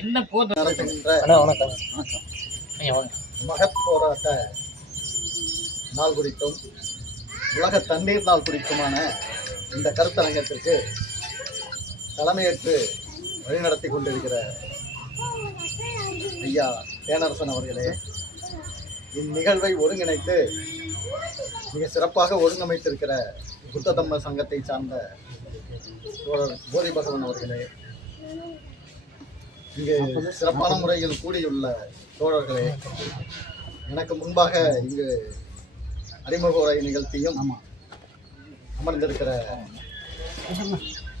என்ன போது மகத் போராட்ட நாள் குறித்தும் உலக தண்ணீர் நாள் குறித்துமான இந்த கருத்தரங்கத்திற்கு தலைமையேற்று வழிநடத்தி கொண்டிருக்கிற ஐயா தேனரசன் அவர்களே, இந்நிகழ்வை ஒருங்கிணைத்து மிக சிறப்பாக ஒருங்கமைத்திருக்கிற புத்த தம்ம சங்கத்தை சார்ந்த தோழர் போதி பகவன் அவர்களே, இங்கு சிறப்பான முறையில் கூடியுள்ள தோழர்களே, எனக்கு முன்பாக இங்கு அறிமுக உரை நிகழ்த்தியும் அமர்ந்திருக்கிற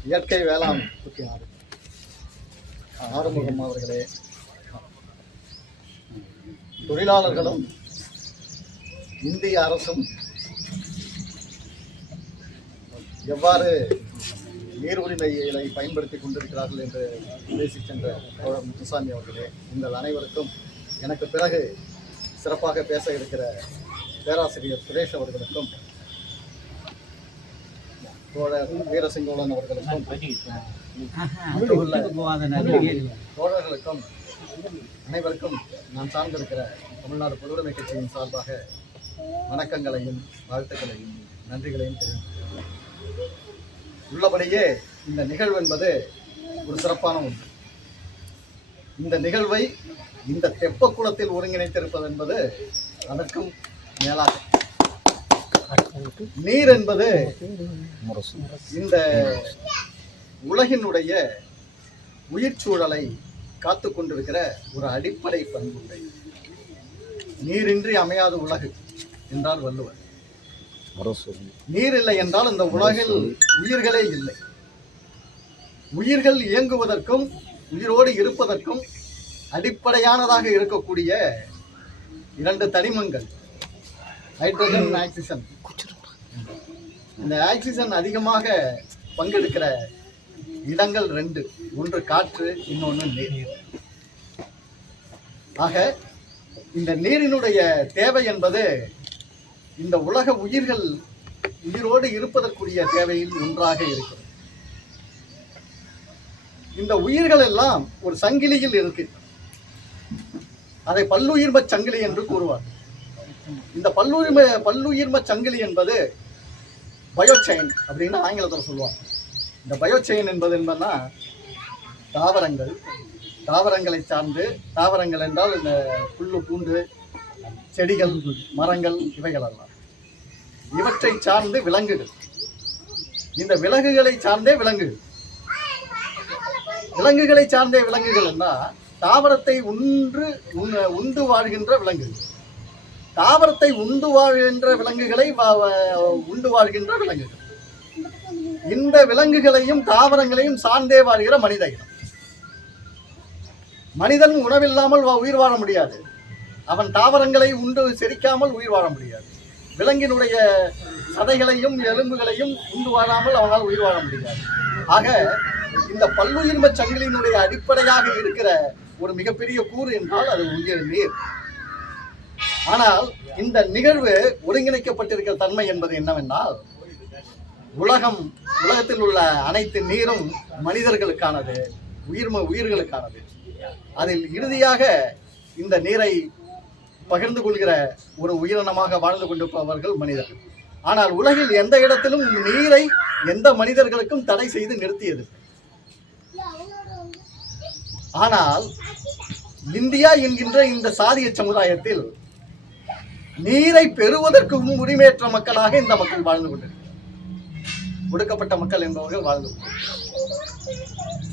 இயற்கை வேளாண் ஆறுமுகம் அவர்களே, தொழிலாளர்களும் இந்திய அரசும் எவ்வாறு நீர் உரிமைகளை பயன்படுத்தி கொண்டிருக்கிறார்கள் என்று பேசி சென்ற தோழர் முத்துசாமி அவர்களே, உங்கள் அனைவருக்கும் எனக்கு பிறகு சிறப்பாக பேச இருக்கிற பேராசிரியர் சுரேஷ் அவர்களுக்கும் தோழர் வீரசிங்கோலன் அவர்களுக்கும் தோழர்களுக்கும் அனைவருக்கும் நான் சார்ந்திருக்கிற தமிழ்நாடு பொதுவுடைமை கட்சியின் சார்பாக வணக்கங்களையும் வாழ்த்துக்களையும் நன்றிகளையும் தெரிவித்துள்ளேன். உள்ளபடியே இந்த நிகழ்வு என்பது ஒரு சிறப்பான ஒன்று. இந்த நிகழ்வை இந்த தெப்ப குளத்தில் ஒருங்கிணைத்திருப்பது என்பது அதற்கும் மேலாக. நீர் என்பது இந்த உலகினுடைய உயிர் சூழலை காத்து கொண்டிருக்கிற ஒரு அடிப்படை பண்புண்டை. நீரின்றி அமையாத உலகு என்றார் வள்ளுவர். நீர் இல்லை என்றால் இந்த உலகில் உயிர்களே இல்லை. உயிர்கள் இயங்குவதற்கும் உயிரோடு இருப்பதற்கும் அடிப்படையானதாக இருக்கக்கூடிய இரண்டு தனிமங்கள், ஹைட்ரஜன், ஆக்சிஜன். இந்த ஆக்சிஜன் அதிகமாக பங்கெடுக்கிற இடங்கள் ரெண்டு, ஒன்று காற்று, இன்னொன்று நீர். ஆக இந்த நீரினுடைய தேவை என்பது இந்த உலக உயிர்கள் உயிரோடு இருப்பதற்குரிய தேவையில் ஒன்றாக இருக்கிறது. இந்த உயிர்கள் எல்லாம் ஒரு சங்கிலியில் இருக்கு. அதை பல்லுயிர்ம சங்கிலி என்று கூறுவார். இந்த பல்லுயிர்ம சங்கிலி என்பது பயோசெயின் அப்படின்னு ஆங்கிலத்தில் சொல்லுவாங்க. இந்த பயோசெயின் என்பது என்னன்னா தாவரங்கள், தாவரங்களை சார்ந்து, தாவரங்கள் என்றால் இந்த புல்லு பூண்டு செடிகள் மரங்கள் இவைகள் எல்லாம், இவற்றை சார்ந்து விலங்குகள், இந்த விலங்குகளை சார்ந்தே விலங்குகள். விலங்குகளை சார்ந்தே விலங்குகள் என்ன, தாவரத்தை உண்டு வாழ்கின்ற விலங்குகள், தாவரத்தை உண்டு வாழ்கின்ற விலங்குகளை உண்டு வாழ்கின்ற விலங்குகள், இந்த விலங்குகளையும் தாவரங்களையும் சார்ந்தே வாழ்கிற மனித இனம். மனிதன் உணவில்லாமல் உயிர் வாழ முடியாது. அவன் தாவரங்களை உண்டு செரிக்காமல் உயிர் வாழ முடியாது. விலங்கினுடைய சதைகளையும் எலும்புகளையும் உண்டு வாழாமல் அவனால் உயிர் வாழ முடியாது. ஆக இந்த பல்லுயிர்ம சங்கிலியினுடைய அடிப்படையாக இருக்கிற ஒரு மிகப்பெரிய கூறு என்றால் அது உயிர் நீர். ஆனால் இந்த நிகழ்வு ஒருங்கிணைக்கப்பட்டிருக்கிற தன்மை என்பது என்னவென்றால், உலகத்தில் உள்ள அனைத்து நீரும் மனிதர்களுக்கானது, உயிர்களுக்கானது. அதில் இறுதியாக இந்த நீரை பகிர்ந்து கொள்கிற ஒரு உயிரினமாக வாழ்ந்து கொண்டிருப்பவர்கள் மனிதர்கள். ஆனால் உலகில் எந்த இடத்திலும் நீரை எந்த மனிதர்களுக்கும் தடை செய்து நிறுத்தியது. ஆனால் இந்தியா என்கின்ற இந்த சாதிய சமுதாயத்தில் நீரை பெறுவதற்கு உரிமையற்ற மக்களாக இந்த மக்கள் வாழ்ந்து கொண்டிருக்கிறார். ஒடுக்கப்பட்ட மக்கள் என்பவர்கள் வாழ்ந்து கொண்டிருக்கிறார்.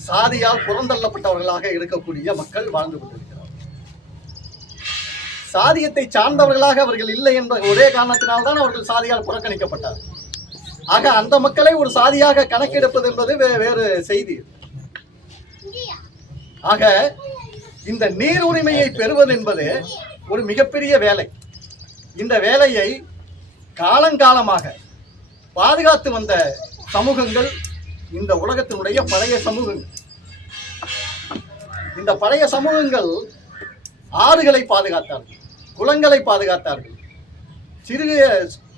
சாதியால் புறந்தள்ளப்பட்டவர்களாக இருக்கக்கூடிய மக்கள் வாழ்ந்து கொண்டிருக்கிறார். சாதியத்தை சார்ந்தவர்களாக அவர்கள் இல்லை என்ற ஒரே காரணத்தினால்தான் அவர்கள் சாதியால் புறக்கணிக்கப்பட்டார்கள். ஆக அந்த மக்களை ஒரு சாதியாக கணக்கெடுப்பது என்பது வேறு செய்தி. ஆக இந்த நீர் உரிமையை பெறுவது என்பது ஒரு மிகப்பெரிய வேலை. இந்த வேலையை காலங்காலமாக பாதுகாத்து வந்த சமூகங்கள் இந்த உலகத்தினுடைய பழைய சமூகங்கள். இந்த பழைய சமூகங்கள் ஆறுகளை பாதுகாத்தார்கள், குளங்களை பாதுகாத்தார்கள், சிறிய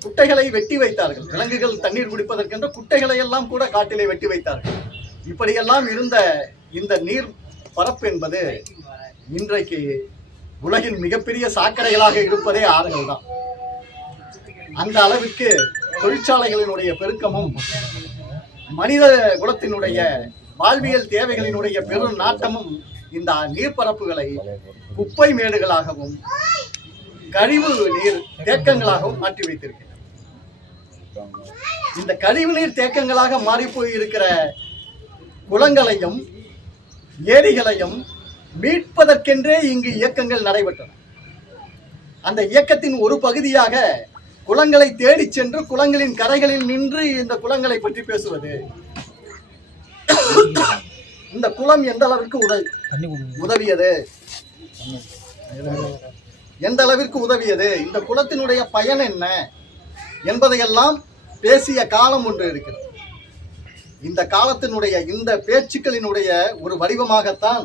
குட்டைகளை வெட்டி வைத்தார்கள். விலங்குகள் தண்ணீர் குடிப்பதற்கென்ற குட்டைகளை எல்லாம் கூட காட்டிலே வெட்டி வைத்தார்கள். இப்படியெல்லாம் இருந்த இந்த நீர் பரப்பு என்பது இன்றைக்கு உலகின் மிகப்பெரிய சாக்கடைகளாக இருப்பதே ஆறுகள் தான். அந்த அளவிற்கு தொழிற்சாலைகளினுடைய பெருக்கமும் மனித குலத்தினுடைய வாழ்வியல் தேவைகளினுடைய பெரும் நாட்டமும் இந்த நீர்ப்பரப்புகளை குப்பை மேடுகளாகவும் கழிவு நீர் தேக்கங்களாகவும் மாற்றி வைத்திருக்கிறது. இந்த கழிவு நீர் தேக்கங்களாக மாறி போயிருக்கிற குளங்களையும் ஏரிகளையும் மீட்பதற்கென்றே இங்கு இயக்கங்கள் நடைபெற்றன. அந்த இயக்கத்தின் ஒரு பகுதியாக குளங்களை தேடி சென்று குளங்களின் கரைகளில் நின்று இந்த குளங்களை பற்றி பேசுவது. இந்த குளம் எந்த அளவிற்கு உதவியது, எந்த அளவிற்கு உதவியது, இந்த குளத்தினுடைய பயன் என்ன என்பதையெல்லாம் பேசிய காலம் ஒன்று இருக்கிறது. இந்த காலத்தினுடைய இந்த பேச்சுக்களினுடைய ஒரு வடிவமாகத்தான்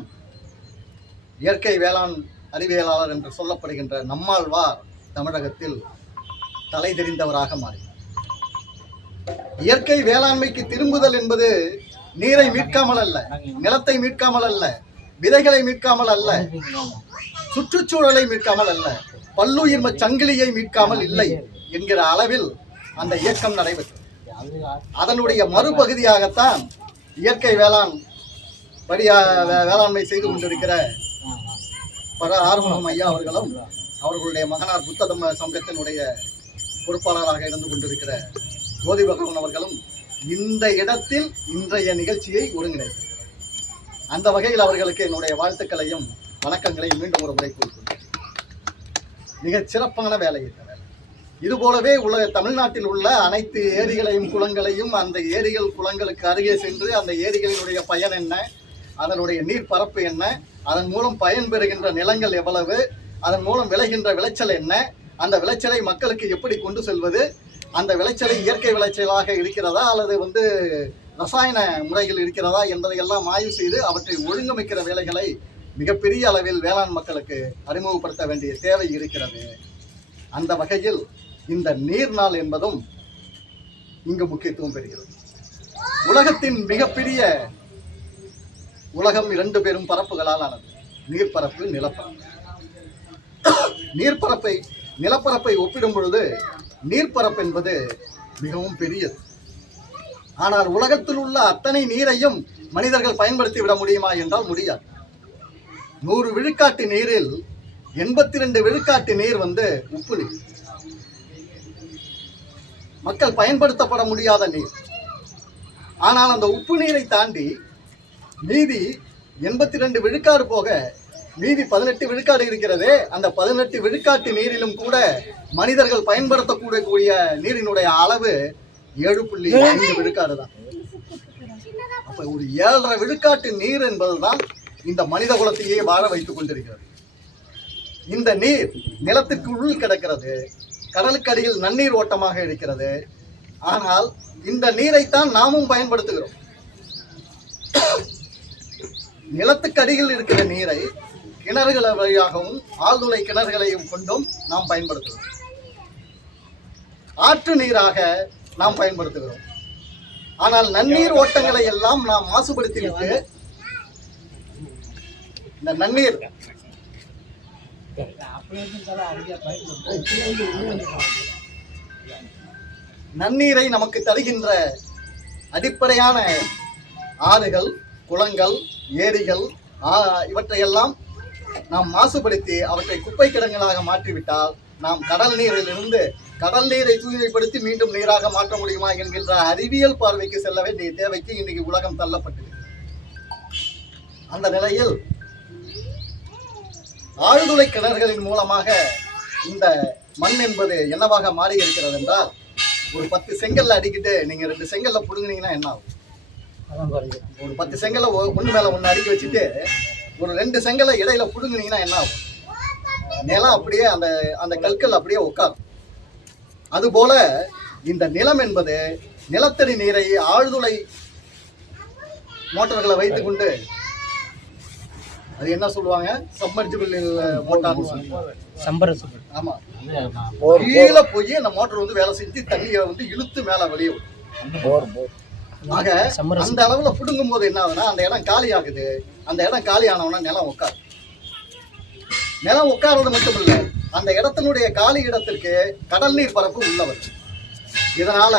இயற்கை வேளாண் அறிவியலாளர் என்று சொல்லப்படுகின்ற நம்மாழ்வார் தமிழகத்தில் தலை தெரிந்தவராக மாறினார். இயற்கை வேளாண்மைக்கு திரும்புதல் என்பது நீரை மீட்காமல் அல்ல, நிலத்தை மீட்காமல் அல்ல, விதைகளை மீட்காமல் அல்ல, சுற்றுச்சூழலை மீட்காமல் அல்ல, பல்லுயிர்ம சங்கிலியை மீட்காமல் இல்லை என்கிற அளவில் அந்த இயக்கம் நடைபெற்றது. அதனுடைய மறுபகுதியாகத்தான் இயற்கை வேளாண்மை செய்து கொண்டிருக்கிற ஆறுமுகம் ஐயா அவர்களும் அவர்களுடைய மகனார் புத்த சங்கத்தினுடைய பொறுப்பாளராக இருந்து கொண்டிருக்கிற ஜோதி பகவான் அவர்களும் இந்த இடத்தில் இன்றைய நிகழ்ச்சியை ஒருங்கிணைக்கிறார். அந்த வகையில் அவர்களுக்கு என்னுடைய வாழ்த்துக்களையும் வணக்கங்களையும் மீண்டும் ஒரு முறை கூறுகிறேன். மிக சிறப்பான வேலை இருக்கிறது. இது போலவே தமிழ்நாட்டில் உள்ள அனைத்து ஏரிகளையும் குளங்களையும் அந்த ஏரிகள் குளங்களுக்கு அருகே சென்று அந்த ஏரிகளினுடைய பயன் என்ன, அதனுடைய நீர் பரப்பு என்ன, அதன் மூலம் பயன்பெறுகின்ற நிலங்கள் எவ்வளவு, அதன் மூலம் விளைகின்ற விளைச்சல் என்ன, அந்த விளைச்சலை மக்களுக்கு எப்படி கொண்டு செல்வது, அந்த விளைச்சலை இயற்கை விளைச்சலாக இருக்கிறதா அல்லது ரசாயன முறைகள் இருக்கிறதா என்பதையெல்லாம் ஆய்வு செய்து அவற்றை ஒழுங்கமைக்கிற வேலைகளை மிகப்பெரிய அளவில் வேளாண் மக்களுக்கு அறிமுகப்படுத்த வேண்டிய தேவை இருக்கிறது. அந்த வகையில் இந்த நீர் நாள் என்பதும் இங்கு முக்கியத்துவம் பெறுகிறது. உலகத்தின் மிகப்பெரிய உலகம் 2 பெரும் பரப்புகளால் ஆனது, நீர்ப்பரப்பு, நிலப்பரப்பு. நிலப்பரப்பை ஒப்பிடும் பொழுது நீர்ப்பரப்பு என்பது மிகவும் பெரியது. ஆனால் உலகத்தில் உள்ள அத்தனை நீரையும் மனிதர்கள் பயன்படுத்தி விட முடியுமா என்றால் முடியாது. 100 விழுக்காட்டு நீரில் 82 விழுக்காட்டு நீர் உப்பு நீர், மக்கள் பயன்படுத்தப்பட முடியாத நீர். ஆனால் அந்த உப்பு நீரை தாண்டி மீதி 82 விழுக்காடு போக மீதி 18 விழுக்காடு இருக்கிறதே, அந்த 18 விழுக்காட்டு நீரிலும் கூட மனிதர்கள் பயன்படுத்தக்கூடிய நீரினுடைய அளவு 7.5 விழுக்காடு தான். அப்ப ஒரு 7.5 விழுக்காட்டு நீர் என்பதுதான் இந்த மனித குலத்தையே வாழ வைத்துக் கொண்டிருக்கிறது. இந்த நீர் நிலத்திற்கு உள் கிடக்கிறது, கடலுக்கடியில் நன்னீர் ஓட்டமாக இருக்கிறது. ஆனால் இந்த நீரைத்தான் நாமும் பயன்படுத்துகிறோம். நிலத்துக்கடியில் இருக்கிற நீரை கிணறுகள் வழியாகவும் ஆழ்துளை கிணறுகளையும் கொண்டும் நாம் பயன்படுத்துகிறோம். ஆற்று நீராக நாம் பயன்படுத்துகிறோம். ஆனால் நன்னீர் ஓட்டங்களை எல்லாம் நாம் மாசுபடுத்திவிட்டு இந்த நன்னீர் நன்னீரை நமக்கு தருகின்ற அடிப்படையான ஆறுகள், குளங்கள், ஏரிகள் இவற்றையெல்லாம் நாம் மாசுபடுத்தி அவற்றை குப்பை கிடங்களாக மாற்றிவிட்டால் நாம் கடல் நீரிலிருந்து கடல் நீரை தூய்மைப்படுத்தி மீண்டும் நீராக மாற்ற முடியுமா என்கின்ற அறிவியல் பார்வைக்கு செல்ல வேண்டிய தேவைக்கு இன்னைக்கு உலகம் தள்ளப்பட்டது. அந்த நிலையில் ஆழ்துளை கிணறுகளின் மூலமாக இந்த மண் என்பது என்னவாக மாறி இருக்கிறது என்றால், ஒரு 10 செங்கல்ல அடிக்கிட்டு நீங்க 2 செங்கல்ல புடுங்கினீங்கன்னா என்ன ஆகும்? ஒரு 10 செங்கல்ல ஒன்று மேல ஒன்று அடுக்கி வச்சுட்டு ஒரு 2 செங்கல்ல இடையில புடுங்கினீங்கன்னா என்ன ஆகும்? நிலம் அப்படியே அந்த கற்கள் அப்படியே உட்காரும். அதுபோல இந்த நிலம் என்பது நிலத்தடி நீரை ஆழ்துளை மோட்டார்களை வைத்துக் கொண்டு, அது என்ன சொல்லுவாங்க, சப்மர்ஜிபிள் மோட்டார்னு சொல்லுவாங்க. ஆமா, கீழே போய் அந்த மோட்டர் வேலை செஞ்சு தண்ணியை இழுத்து மேல வெளியே விடும். ஆக அந்த அளவுல புடுங்கும் போது என்ன ஆகுதுன்னா அந்த இடம் காலி ஆகுது. அந்த இடம் காலி ஆனவனா நிலம் உட்கார்றது மட்டும் இல்ல, அந்த இடத்தினுடைய காலி இடத்திற்கு கடல் நீர் பரப்பு உள்ள வருது. இதனால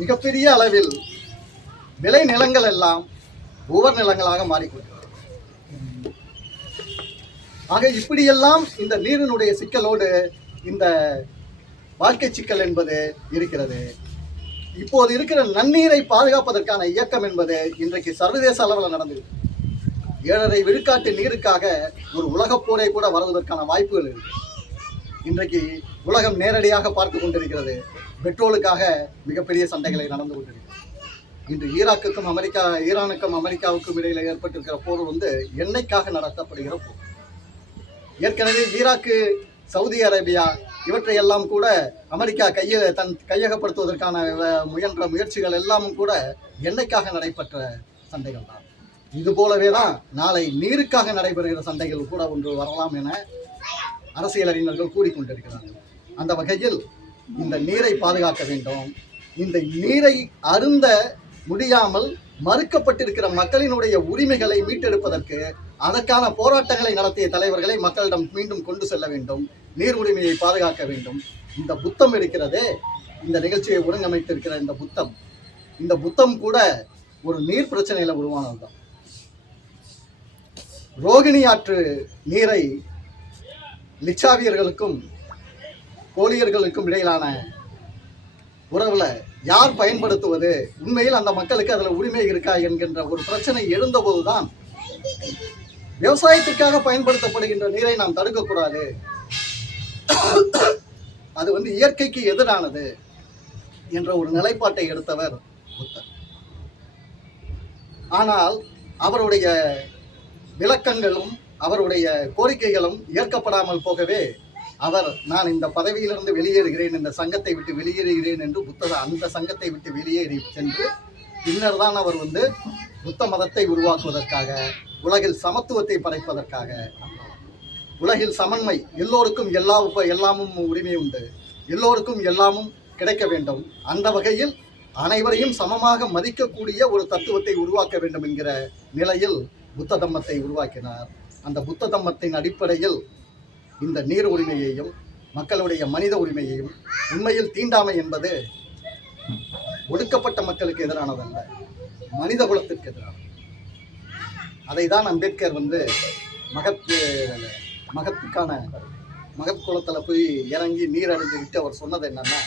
மிகப்பெரிய அளவில் விளை நிலங்கள் எல்லாம் உவர் நிலங்களாக மாறிக்கொள்கிறது. ஆக இப்படியெல்லாம் இந்த நீரினுடைய சிக்கலோடு இந்த வாழ்க்கை சிக்கல் என்பது இருக்கிறது. இப்போது இருக்கிற நன்னீரை பாதுகாப்பதற்கான இயக்கம் என்பது இன்றைக்கு சர்வதேச அளவில் நடந்துருக்கு. 7.5 விழுக்காட்டு நீருக்காக ஒரு உலகப் போரை கூட வருவதற்கான வாய்ப்புகள் இருக்கு. இன்றைக்கு உலகம் நேரடியாக பார்த்து கொண்டிருக்கிறது. பெட்ரோலுக்காக மிகப்பெரிய சண்டைகளை நடந்து கொண்டிருக்கிறது. இன்று ஈரானுக்கும் அமெரிக்காவுக்கும் இடையில் ஏற்பட்டிருக்கிற போர் எண்ணெய்க்காக நடத்தப்படுகிற போர். ஏற்கனவே ஈராக்கு, சவுதி அரேபியா இவற்றையெல்லாம் கூட அமெரிக்கா கையகப்படுத்துவதற்கான முயன்ற முயற்சிகள் எல்லாமும் கூட எண்ணெய்க்காக நடைபெற்ற சண்டைகள் தான். இது போலவே தான் நாளை நீருக்காக நடைபெறுகிற சண்டைகள் கூட ஒன்று வரலாம் என அரசியல் அறிஞர்கள் கூறிக்கொண்டிருக்கிறார்கள். அந்த வகையில் இந்த நீரை பாதுகாக்க வேண்டும். இந்த நீரை அருந்த முடியாமல் மறுக்கப்பட்டிருக்கிற மக்களினுடைய உரிமைகளை மீட்டெடுப்பதற்கு அதற்கான போராட்டங்களை நடத்திய தலைவர்களை மக்களிடம் மீண்டும் கொண்டு செல்ல வேண்டும். நீர் உரிமையை பாதுகாக்க வேண்டும். இந்த புத்தம் இருக்கிறதே, இந்த நிகழ்ச்சியை ஒருங்கமைத்திருக்கிற இந்த புத்தம் கூட ஒரு நீர் பிரச்சனையில உருவானதுதான். ரோகிணி ஆற்று நீரை லிச்சாவியர்களுக்கும் கோலியர்களுக்கும் இடையிலான உறவுல யார் பயன்படுத்துவது, உண்மையில் அந்த மக்களுக்கு அதுல உரிமை இருக்கா என்கின்ற ஒரு பிரச்சனை எழுந்தபோதுதான் விவசாயத்திற்காக பயன்படுத்தப்படுகின்ற நீரை நாம் தடுக்கக்கூடாது, அது இயற்கைக்கு எதிரானது என்ற ஒரு நிலைப்பாட்டை எடுத்தவர் புத்தர். ஆனால் அவருடைய விளக்கங்களும் அவருடைய கோரிக்கைகளும் ஏற்கப்படாமல் போகவே நான் இந்த பதவியிலிருந்து வெளியேறுகிறேன், இந்த சங்கத்தை விட்டு வெளியேறுகிறேன் என்று அந்த சங்கத்தை விட்டு வெளியேறி சென்று பின்னர் தான் அவர் புத்த மதத்தை உருவாக்குவதற்காக, உலகில் சமத்துவத்தை படைப்பதற்காக, உலகில் சமன்மை, எல்லோருக்கும் எல்லாமும் உரிமை உண்டு, எல்லோருக்கும் எல்லாமும் கிடைக்க வேண்டும், அந்த வகையில் அனைவரையும் சமமாக மதிக்கக்கூடிய ஒரு தத்துவத்தை உருவாக்க வேண்டும் என்கிற நிலையில் புத்த தம்மத்தை உருவாக்கினார். அந்த புத்த தம்மத்தின் அடிப்படையில் இந்த நீர் உரிமையையும் மக்களுடைய மனித உரிமையையும், உண்மையில் தீண்டாமை என்பது ஒடுக்கப்பட்ட மக்களுக்கு எதிரானதல்ல, மனித குலத்திற்கு எதிரானது. அதை தான் அம்பேத்கர் மகத் குலத்தில் போய் இறங்கி நீர் அருந்திவிட்டு அவர் சொன்னது என்னன்னா,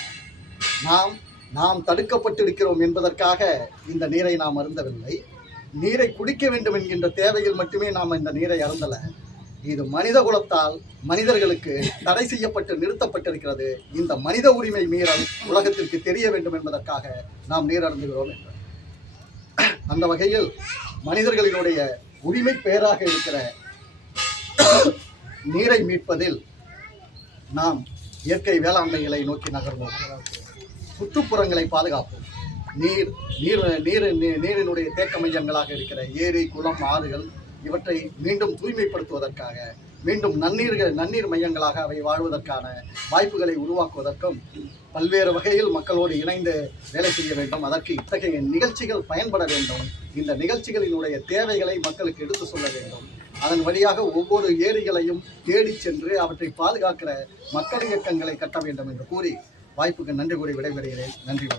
நாம் தடுக்கப்பட்டிருக்கிறோம் என்பதற்காக இந்த நீரை நாம் அருந்தவில்லை, நீரை குடிக்க வேண்டும் என்கின்ற தேவையில் மட்டுமே நாம் இந்த நீரை அருந்தல, இது மனித குலத்தால் மனிதர்களுக்கு தடை செய்யப்பட்டு நிறுத்தப்பட்டிருக்கிறது, இந்த மனித உரிமை மீறல் உலகத்திற்கு தெரிய வேண்டும் என்பதற்காக நாம் நீர் அருந்துகிறோம் என்றார். அந்த வகையில் மனிதர்களினுடைய உரிமை பெயராக இருக்கிற நீரை மீட்பதில் நாம் இயற்கை வேளாண்மைகளை நோக்கி நகர்வோம், சுற்றுப்புறங்களை பாதுகாப்போம். நீரினுடைய தேக்க மையங்களாக இருக்கிற ஏரி, குளம், ஆறுகள் இவற்றை மீண்டும் தூய்மைப்படுத்துவதற்காக, மீண்டும் நன்னீர் மையங்களாக அவை வாழ்வதற்கான வாய்ப்புகளை உருவாக்குவதற்கும் பல்வேறு வகையில் மக்களோடு இணைந்து வேலை செய்ய வேண்டும். அதற்கு இத்தகைய நிகழ்ச்சிகள் பயன்பட வேண்டும். இந்த நிகழ்ச்சிகளினுடைய தேவைகளை மக்களுக்கு எடுத்து சொல்ல வேண்டும். அதன் வழியாக ஒவ்வொரு ஏரிகளையும் தேடி சென்று அவற்றை பாதுகாக்கிற மக்கள் இயக்கங்களை கட்ட வேண்டும் என்று கூறி வாய்ப்புக்கு நன்றி கூறி விடைபெறுகிறேன். நன்றி.